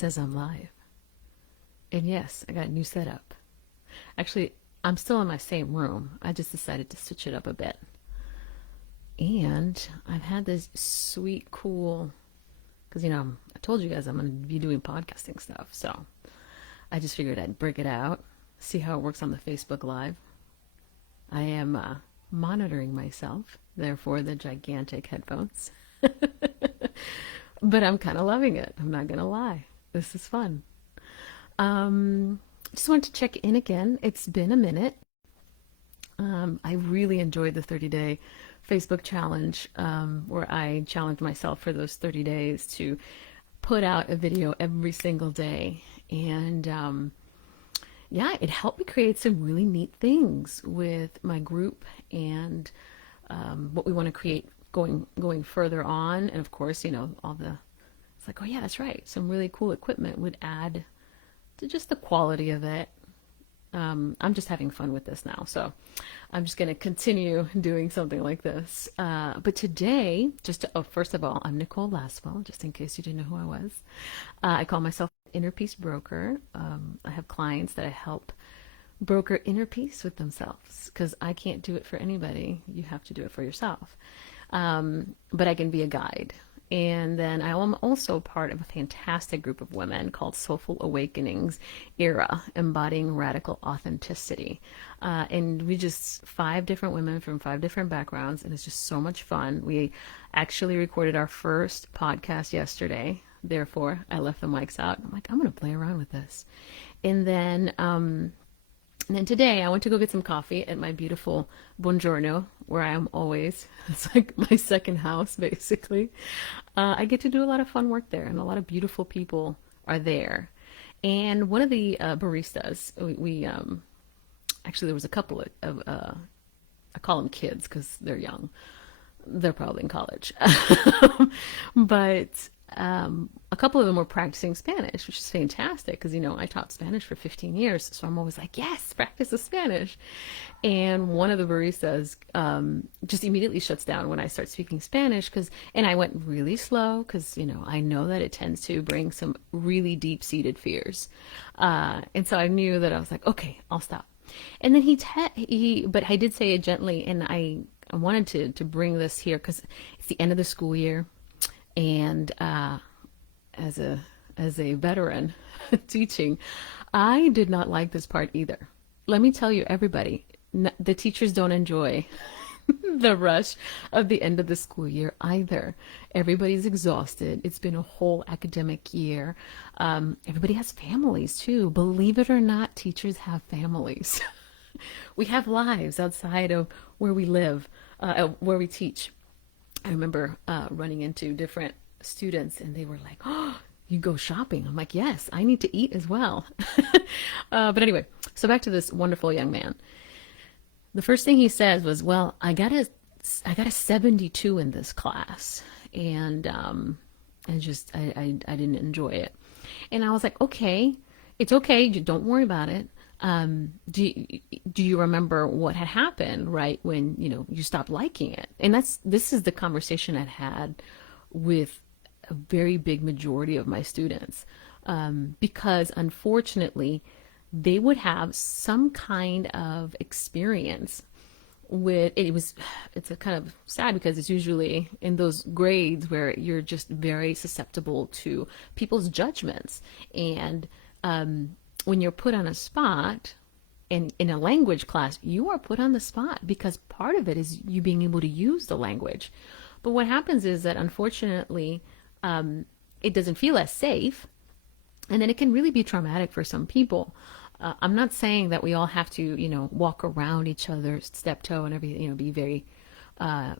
says I'm live. And yes, I got a new setup. Actually, I'm still in my same room. I just decided to switch it up a bit. And I've had this sweet, cool, because, I told you guys I'm going to be doing podcasting stuff. So I just figured I'd break it out, see how it works on the Facebook Live. I am monitoring myself, therefore the gigantic headphones. But I'm kind of loving it. I'm not going to lie. This is fun. Just wanted to check in again. It's been a minute. I really enjoyed the 30-day Facebook challenge, where I challenged myself for those 30 days to put out a video every single day. And yeah, it helped me create some really neat things with my group and what we want to create going further on. And of course, it's like, oh yeah, that's right. Some really cool equipment would add to just the quality of it. I'm just having fun with this now, so I'm just going to continue doing something like this. But today, first of all, I'm Nicole Laswell, just in case you didn't know who I was. I call myself Inner Peace Broker. I have clients that I help broker inner peace with themselves, because I can't do it for anybody. You have to do it for yourself. But I can be a guide. And then I am also part of a fantastic group of women called Soulful Awakenings Era, embodying radical authenticity. And we just 5 different women from 5 different backgrounds, and it's just so much fun. We actually recorded our first podcast yesterday. Therefore, I left the mics out. I'm like, I'm going to play around with this. And then today I went to go get some coffee at my beautiful Buongiorno, where I am always. It's like my second house, basically. I get to do a lot of fun work there, and a lot of beautiful people are there. And one of the baristas, we actually, there was a couple of I call them kids because they're young. They're probably in college. But a couple of them were practicing Spanish, which is fantastic because, I taught Spanish for 15 years. So I'm always like, yes, practice the Spanish. And one of the baristas just immediately shuts down when I start speaking Spanish and I went really slow because, I know that it tends to bring some really deep-seated fears. And so I knew that I was like, okay, I'll stop. And then but I did say it gently, and I wanted to bring this here because it's the end of the school year. And as a veteran teaching, I did not like this part either. Let me tell you, everybody, the teachers don't enjoy the rush of the end of the school year either. Everybody's exhausted. It's been a whole academic year. Everybody has families too. Believe it or not, teachers have families. We have lives outside of where we live, where we teach. I remember running into different students, and they were like, oh, you go shopping. I'm like, yes, I need to eat as well. But anyway, so back to this wonderful young man. The first thing he says was, well, I got a 72 in this class. And I didn't enjoy it. And I was like, okay, it's okay. Don't worry about it. Do you remember what had happened right when you stopped liking it? And this is the conversation I had with a very big majority of my students, because unfortunately they would have some kind of experience with it. It's a kind of sad because it's usually in those grades where you're just very susceptible to people's judgments. And when you're put on a spot in a language class, you are put on the spot because part of it is you being able to use the language. But what happens is that unfortunately, it doesn't feel as safe. And then it can really be traumatic for some people. I'm not saying that we all have to, walk around each other, step toe and everything, be very, what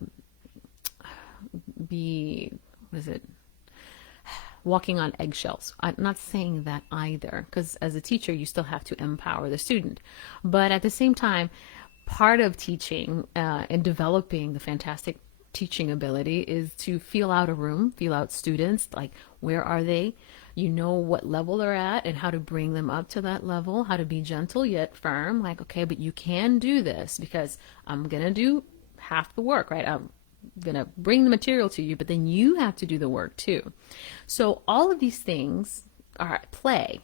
is it? Walking on eggshells. I'm not saying that either, because as a teacher, you still have to empower the student. But at the same time, part of teaching and developing the fantastic teaching ability is to feel out a room, feel out students, like where are they? What level they're at and how to bring them up to that level, how to be gentle yet firm, like, okay, but you can do this because I'm going to do half the work, right? I'm going to bring the material to you, but then you have to do the work too. So all of these things are at play.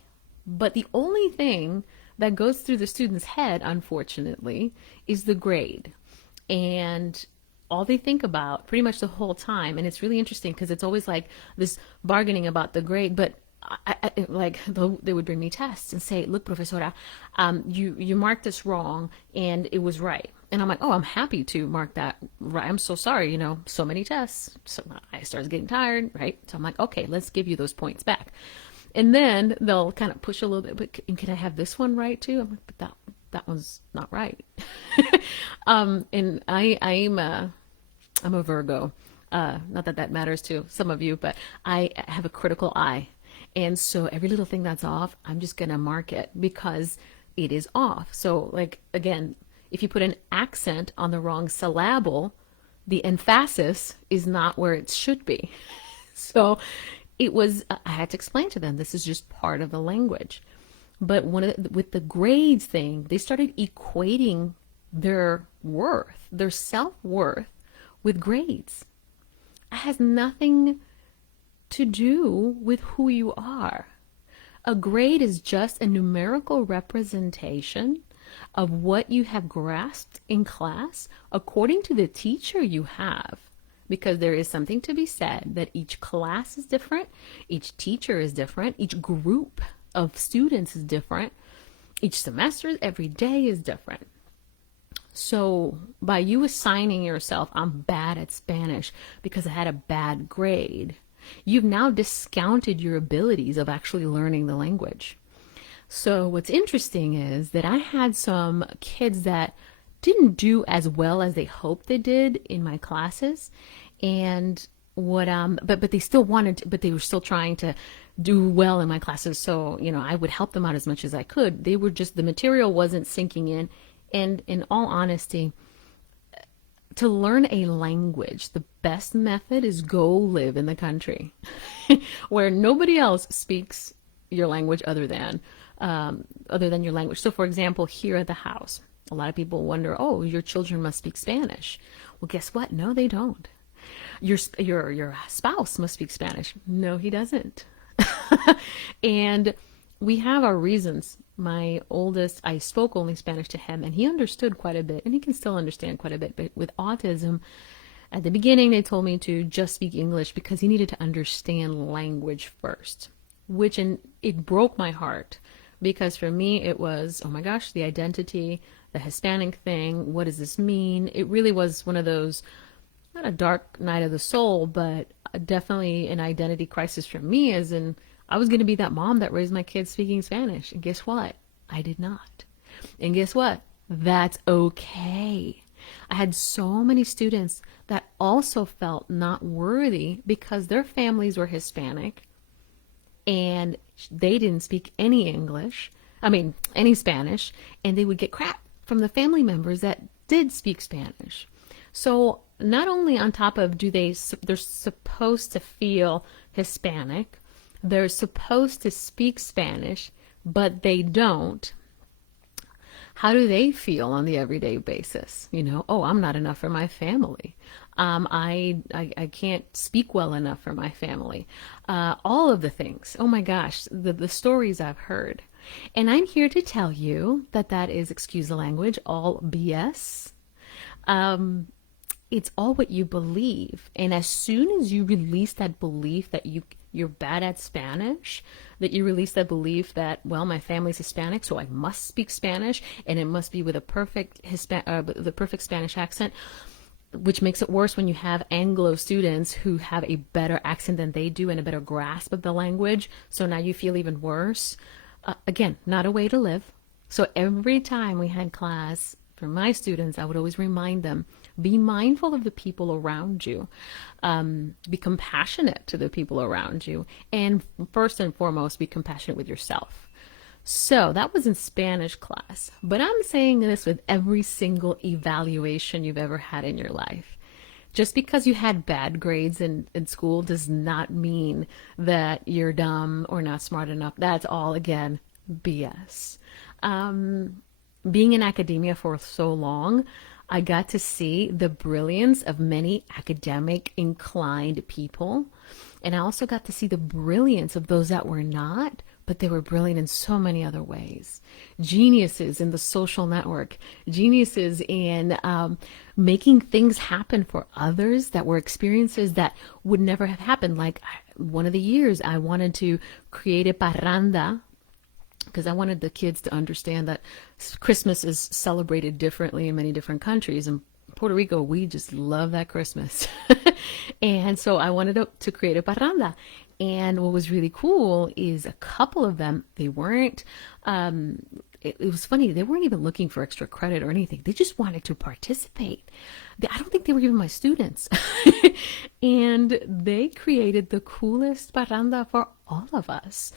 But the only thing that goes through the student's head, unfortunately, is the grade. And all they think about pretty much the whole time, and it's really interesting because it's always like this bargaining about the grade, but like they would bring me tests and say, "Look, professora, you marked this wrong, and it was right." And I'm like, "Oh, I'm happy to mark that right. I'm so sorry, so many tests." So I started getting tired, right? So I'm like, "Okay, let's give you those points back." And then they'll kind of push a little bit, but can I have this one right too? I'm like, "But that one's not right." And I'm a Virgo. Not that that matters to some of you, but I have a critical eye. And so every little thing that's off, I'm just going to mark it because it is off. So, like, again, if you put an accent on the wrong syllable, the emphasis is not where it should be. So I had to explain to them, this is just part of the language. But with the grades thing, they started equating their worth, their self-worth with grades. It has nothing to do with who you are. A grade is just a numerical representation of what you have grasped in class according to the teacher you have. Because there is something to be said that each class is different, each teacher is different, each group of students is different, each semester, every day is different. So by you assigning yourself, I'm bad at Spanish because I had a bad grade, you've now discounted your abilities of actually learning the language. So what's interesting is that I had some kids that didn't do as well as they hoped they did in my classes, and but they still wanted to, but they were still trying to do well in my classes. So I would help them out as much as I could. They were just, the material wasn't sinking in. And in all honesty, to learn a language, the best method is go live in the country where nobody else speaks your language other than your language. So for example, here at the house, a lot of people wonder, oh, your children must speak Spanish. Well, guess what? No, they don't. Your spouse must speak Spanish. No, he doesn't. And we have our reasons. My oldest, I spoke only Spanish to him, and he understood quite a bit, and he can still understand quite a bit. But with autism, at the beginning, they told me to just speak English because he needed to understand language first, it broke my heart because for me, it was, oh my gosh, the identity, the Hispanic thing. What does this mean? It really was one of those, not a dark night of the soul, but definitely an identity crisis for me, as in I was going to be that mom that raised my kids speaking Spanish. And guess what? I did not. And guess what? That's okay. I had so many students that also felt not worthy because their families were Hispanic and they didn't speak any English, any Spanish, and they would get crap from the family members that did speak Spanish. So not only on top of they're supposed to feel Hispanic, they're supposed to speak Spanish, but they don't. How do they feel on the everyday basis? Oh, I'm not enough for my family. I can't speak well enough for my family. All of the things. Oh my gosh, the stories I've heard. And I'm here to tell you that is, excuse the language, all BS. It's all what you believe. And as soon as you release that belief that you're bad at Spanish, that you release that belief that, well, my family's Hispanic, so I must speak Spanish, and it must be with a perfect the perfect Spanish accent, which makes it worse when you have Anglo students who have a better accent than they do and a better grasp of the language. So now you feel even worse. Again, not a way to live. So every time we had class for my students, I would always remind them, be mindful of the people around you. Be compassionate to the people around you. And first and foremost, be compassionate with yourself. So that was in Spanish class. But I'm saying this with every single evaluation you've ever had in your life. Just because you had bad grades in school does not mean that you're dumb or not smart enough. That's all, again, BS. Being in academia for so long, I got to see the brilliance of many academic inclined people. And I also got to see the brilliance of those that were not, but they were brilliant in so many other ways. Geniuses in the social network, geniuses in making things happen for others that were experiences that would never have happened. Like one of the years, I wanted to create a parranda because I wanted the kids to understand that Christmas is celebrated differently in many different countries. In Puerto Rico, we just love that Christmas. And so I wanted to create a parranda. And what was really cool is a couple of them, they weren't, it was funny, they weren't even looking for extra credit or anything. They just wanted to participate. I don't think they were even my students. And they created the coolest parranda for all of us.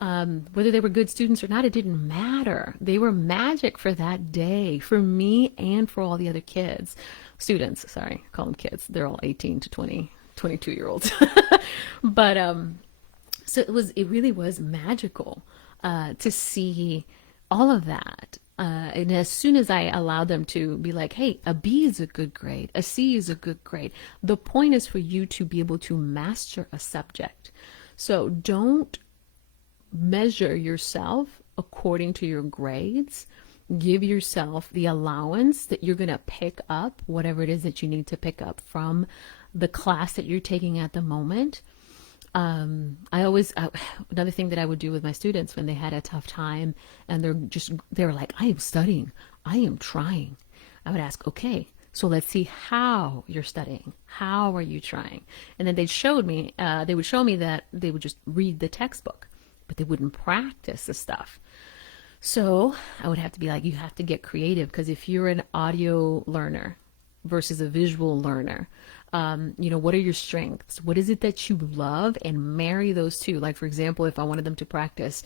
Whether they were good students or not, it didn't matter. They were magic for that day, for me and for all the other kids. Students, sorry, I call them kids. They're all 18 to 20, 22-year-olds. But so it really was magical to see all of that. And as soon as I allowed them to be like, hey, a B is a good grade, a C is a good grade, the point is for you to be able to master a subject. So don't measure yourself according to your grades. Give yourself the allowance that you're going to pick up whatever it is that you need to pick up from the class that you're taking at the moment. Another thing that I would do with my students when they had a tough time and they're like, I am studying, I am trying. I would ask, okay, so let's see how you're studying. How are you trying? And then they would show me that they would just read the textbook, but they wouldn't practice the stuff. So I would have to be like, you have to get creative, because if you're an audio learner versus a visual learner, what are your strengths? What is it that you love? And marry those two. Like, for example, if I wanted them to practice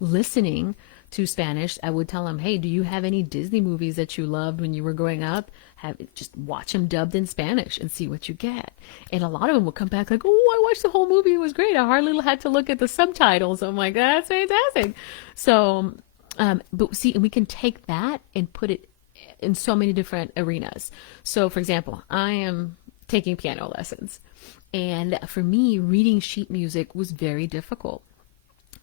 listening to Spanish, I would tell them, hey, do you have any Disney movies that you loved when you were growing up? Just watch them dubbed in Spanish and see what you get. And a lot of them will come back like, oh, I watched the whole movie. It was great. I hardly had to look at the subtitles. I'm like, that's fantastic. So, but see, we can take that and put it in so many different arenas. So, for example, I am taking piano lessons. And for me, reading sheet music was very difficult.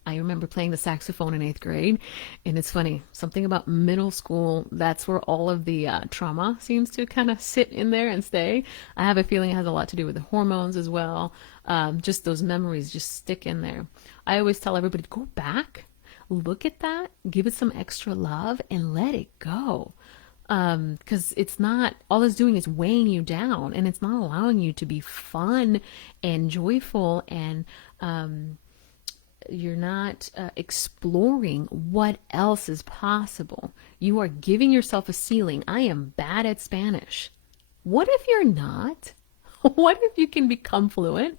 I remember playing the saxophone in 8th grade, and it's funny, something about middle school, that's where all of the trauma seems to kind of sit in there and stay. I have a feeling it has a lot to do with the hormones as well. Just those memories just stick in there. I always tell everybody to go back, look at that, give it some extra love, and let it go. Because it's not, all it's doing is weighing you down, and it's not allowing you to be fun and joyful, and you're not exploring what else is possible. You are giving yourself a ceiling. I am bad at Spanish. What if you're not? What if you can become fluent?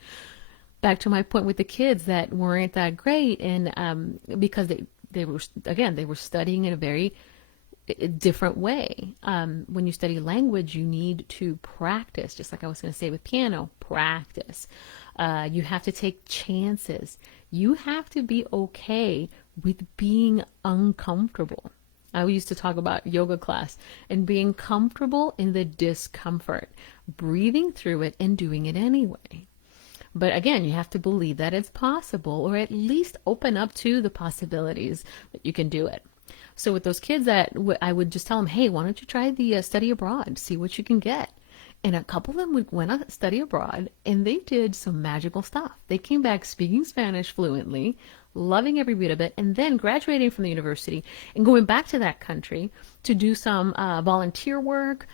Back to my point with the kids that weren't that great, and because they were studying in a very different way. When you study language, you need to practice, just like I was going to say with piano, practice. You have to take chances. You have to be okay with being uncomfortable. I used to talk about yoga class and being comfortable in the discomfort, breathing through it and doing it anyway. But again, you have to believe that it's possible, or at least open up to the possibilities that you can do it. So with those kids that I would just tell them, hey, why don't you try the study abroad, see what you can get. And a couple of them went on study abroad, and they did some magical stuff. They came back speaking Spanish fluently, loving every bit of it, and then graduating from the university and going back to that country to do some volunteer work,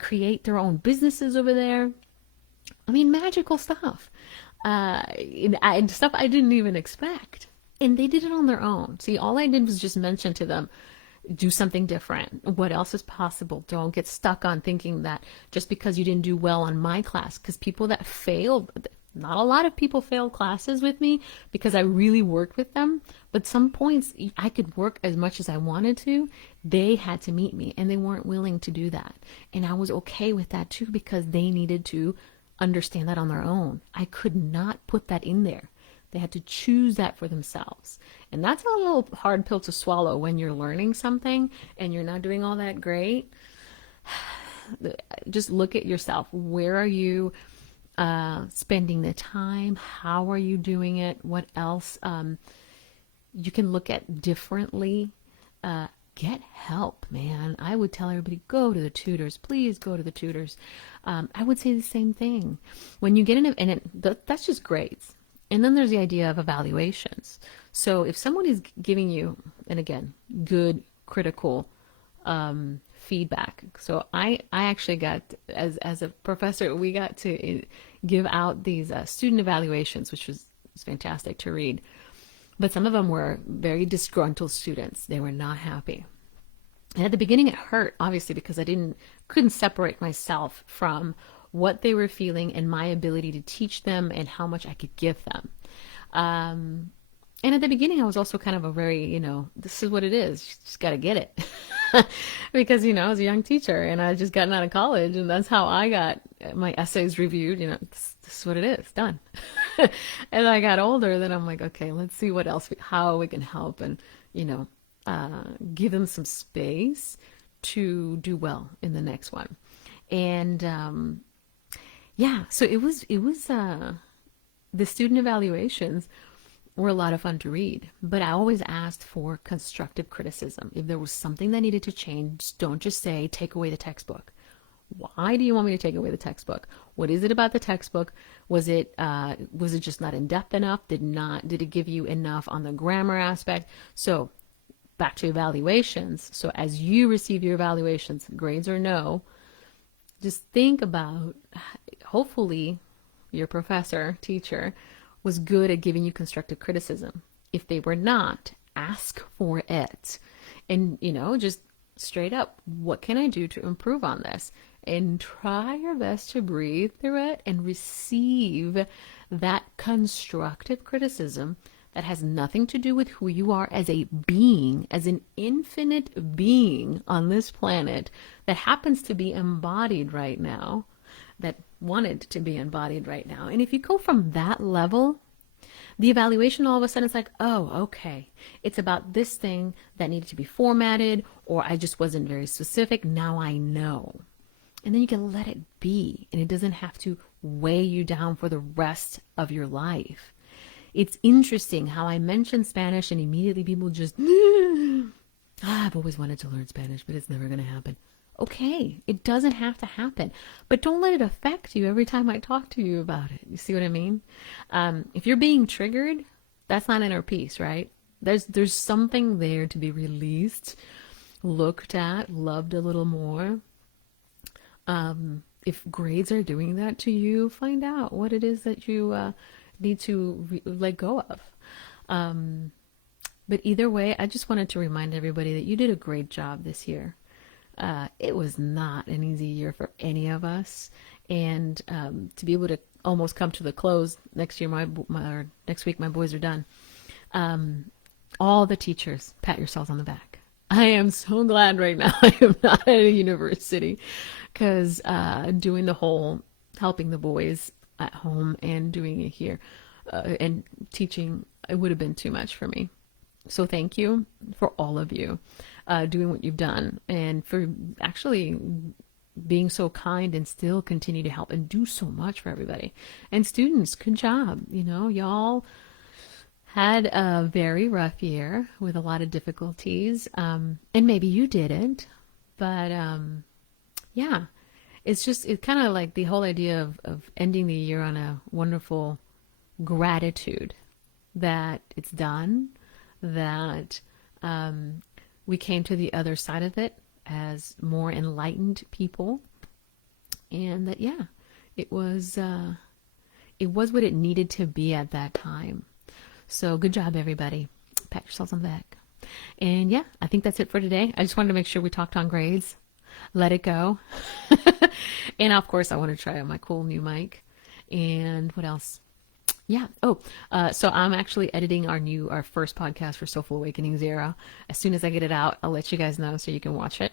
create their own businesses over there. I mean, magical stuff. And stuff I didn't even expect. And they did it on their own. See, all I did was just mention to them, do something different. What else is possible? Don't get stuck on thinking that just because you didn't do well on my class, because people that failed, not a lot of people failed classes with me because I really worked with them. But some points I could work as much as I wanted to. They had to meet me, and they weren't willing to do that. And I was okay with that too, because they needed to understand that on their own. I could not put that in there. They had to choose that for themselves. And that's a little hard pill to swallow when you're learning something and you're not doing all that great. Just look at yourself. Where are you spending the time, how are you doing it, what else you can look at differently. Get help, man. I would tell everybody, go to the tutors. Please go to the tutors. I would say the same thing. When you get in, that's just grades. And then there's the idea of evaluations. So if someone is giving you, and again, good critical feedback. So I actually got, as a professor, we got to give out these student evaluations, which was fantastic to read. But some of them were very disgruntled students. They were not happy. And at the beginning it hurt, obviously, because I couldn't separate myself from what they were feeling and my ability to teach them and how much I could give them. And at the beginning I was also kind of a very, this is what it is. You just got to get it. Because, I was a young teacher and I just gotten out of college, and that's how I got my essays reviewed. This is what it is, done. As I got older, then I'm like, okay, let's see what else, how we can help, and, give them some space to do well in the next one. And, yeah, so it was, the student evaluations were a lot of fun to read, but I always asked for constructive criticism. If there was something that needed to change, don't just say, take away the textbook. Why do you want me to take away the textbook? What is it about the textbook? Was it just not in depth enough? Did it give you enough on the grammar aspect? So back to evaluations. So as you receive your evaluations, grades or no, just think about, hopefully your professor, teacher, was good at giving you constructive criticism. If they were not, ask for it. And, just straight up, what can I do to improve on this? And try your best to breathe through it and receive that constructive criticism that has nothing to do with who you are as a being, as an infinite being on this planet that happens to be embodied right now, that wanted to be embodied right now. And if you go from that level, the evaluation all of a sudden it's like, oh, okay, it's about this thing that needed to be formatted, or I just wasn't very specific. Now I know. And then you can let it be, and it doesn't have to weigh you down for the rest of your life. It's interesting how I mention Spanish and immediately people just, I've always wanted to learn Spanish, but it's never going to happen. Okay, it doesn't have to happen, but don't let it affect you every time I talk to you about it. You see what I mean? If you're being triggered, that's not inner peace, right? There's something there to be released, looked at, loved a little more. If grades are doing that to you, find out what it is that you need to let go of. But either way, I just wanted to remind everybody that you did a great job this year. It was not an easy year for any of us, and to be able to almost come to the close next year, or next week, my boys are done. All the teachers, pat yourselves on the back. I am so glad right now I am not at a university, because doing the whole helping the boys at home and doing it here and teaching, it would have been too much for me. So thank you for all of you doing what you've done, and for actually being so kind and still continue to help and do so much for everybody. And students, good job. Y'all had a very rough year with a lot of difficulties, and maybe you didn't, but yeah, it's kind of like the whole idea of ending the year on a wonderful gratitude that it's done, that we came to the other side of it as more enlightened people, and that, yeah, it was what it needed to be at that time. So good job, everybody. Pat yourselves on the back. And yeah, I think that's it for today. I just wanted to make sure we talked on grades. Let it go. And of course, I want to try out my cool new mic. And what else? Yeah. Oh, so I'm actually editing our first podcast for Soulful Awakenings era. As soon as I get it out, I'll let you guys know so you can watch it.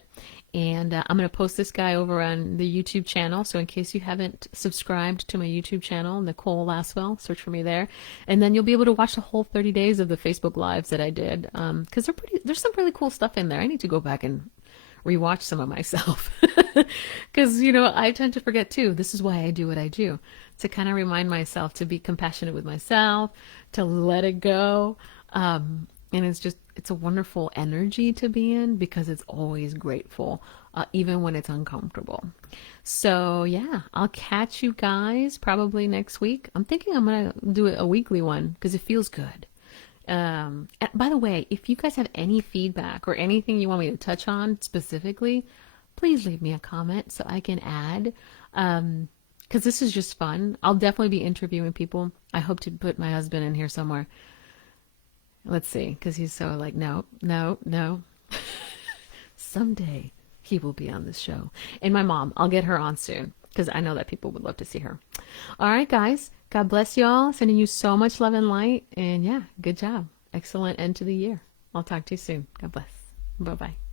And I'm going to post this guy over on the YouTube channel. So in case you haven't subscribed to my YouTube channel, Nicole Laswell, search for me there. And then you'll be able to watch the whole 30 days of the Facebook Lives that I did. Because there's some really cool stuff in there. I need to go back and rewatch some of myself. Because, I tend to forget too. This is why I do what I do, to kind of remind myself to be compassionate with myself, to let it go. And it's a wonderful energy to be in because it's always grateful, even when it's uncomfortable. So, yeah, I'll catch you guys probably next week. I'm thinking I'm going to do a weekly one because it feels good. And by the way, if you guys have any feedback or anything you want me to touch on specifically, please leave me a comment so I can add. Because this is just fun. I'll definitely be interviewing people. I hope to put my husband in here somewhere. Let's see, because he's so like, no, no, no. Someday he will be on this show. And my mom, I'll get her on soon because I know that people would love to see her. All right, guys. God bless y'all. Sending you so much love and light. And yeah, good job. Excellent end to the year. I'll talk to you soon. God bless. Bye-bye.